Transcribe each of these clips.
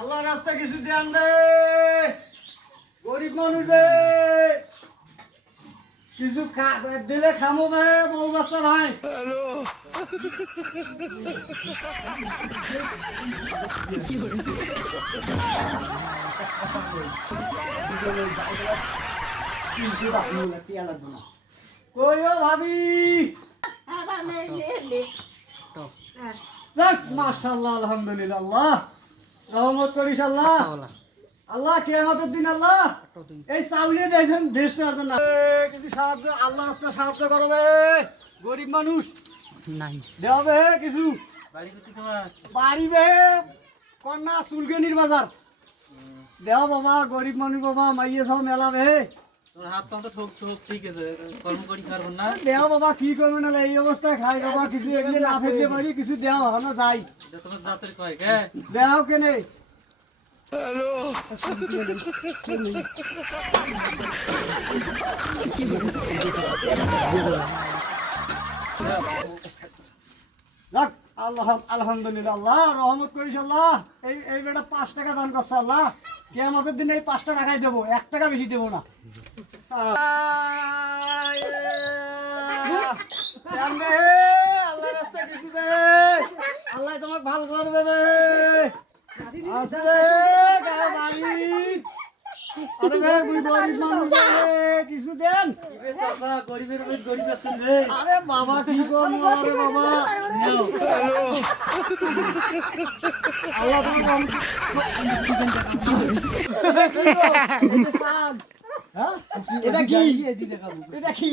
আল্লাহ রাস্তা কিছু দেন রে, গরিব মানুষ রে, কিছু দিলে খামো রে, বউ বাচ্চা ভাই। কইও ভাবি মাশাআল্লাহ আলহামদুলিল্লাহ, আল্লাহ রহমত করিস আল্লাহ। আল্লাহ কিয়ামতের দিন আল্লাহ এই চাউলে দেখেন দেশ না কিছু সাহায্য, আল্লাহ রাস্তা সাহায্য করবে, গরিব মানুষ নাই দেবে কিছু বাড়ি বে কন্যা চুলকেনির বাজার দেও বাবা, গরিব মানুষ বাবা, মাইয়ে সব মেলাবে হাত পা তো ঠোক ঠোক ঠিক আছে, কর্ম করি পারবো না। দেও বাবা কি করবে না এই অবস্থায় খাই বাবা, কিছু এগুলো না ফেলতে পারি, কিছু দেও আমরা যাই। তোমার জাতের কয় কে দেও কেনে আল্লাহ আলহামদুলিল্লাহ, আল্লাহ রহমত করিস আল্লাহ। এই বেটা 5 টাকা দান করছে আল্লাহ, কিয়ামতের দিনে এই 5টা টাকাই দেবো, 1 টাকা বেশি দেবো না। আল্লাহ রাস্তা কিছু দে, আল্লাহ তোমাকে ভালো করবে বে। আসবে আরে ভাই গরিব মানুষ কিছু দেন, গরিবের গরিব আছেন রে। আরে বাবা কি করবো আরে বাবা, আল্লাহ এটা কি এটা কি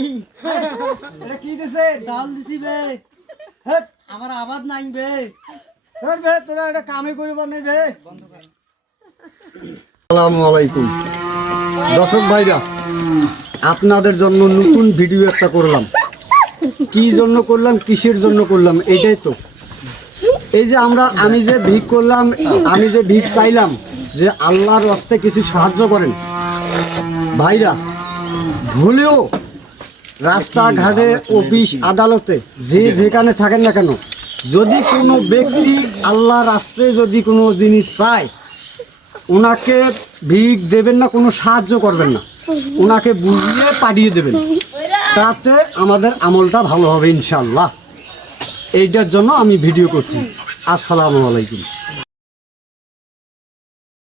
এটা কি দিছে, চাল দিছি বে, আমার আবাদ নাই বে। তোরা এটা কামে করিব নাই বে। আসসালামু আলাইকুম দর্শক ভাইরা, আপনাদের জন্য নতুন ভিডিও একটা করলাম। কি জন্য করলাম, কিসের জন্য করলাম, এটাই তো এই যে আমি যে ভিক করলাম, আমি যে ভিক চাইলাম যে আল্লাহর রাস্তায় কিছু সাহায্য করেন ভাইরা। ভুলেও রাস্তাঘাটে, অফিস আদালতে যে যেখানে থাকেন না কেন, যদি কোনো ব্যক্তি আল্লাহর রাস্তায় যদি কোনো জিনিস চায়, ওনাকে ভিক দেবেন না, কোনো সাহায্য করবেন না, ওনাকে বুঝিয়ে পাঠিয়ে দেবেন, তাতে আমাদের আমলটা ভালো হবে ইনশাল্লাহ। এইটার জন্য আমি ভিডিও করছি। আসসালামু আলাইকুম।